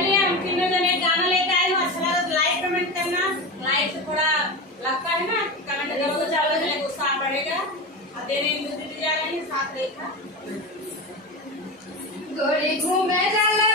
चलिए हम तीनों जने गाना लेके आए हो, अच्छा लगा तो लाइक कमेंट करना। लाइक से थोड़ा लगता है ना, कमेंट करो तो ज्यादा जने उत्साह बढ़ेगा। अब देने दीदी जा रही है साथ लेकर गोरी घूमे जाले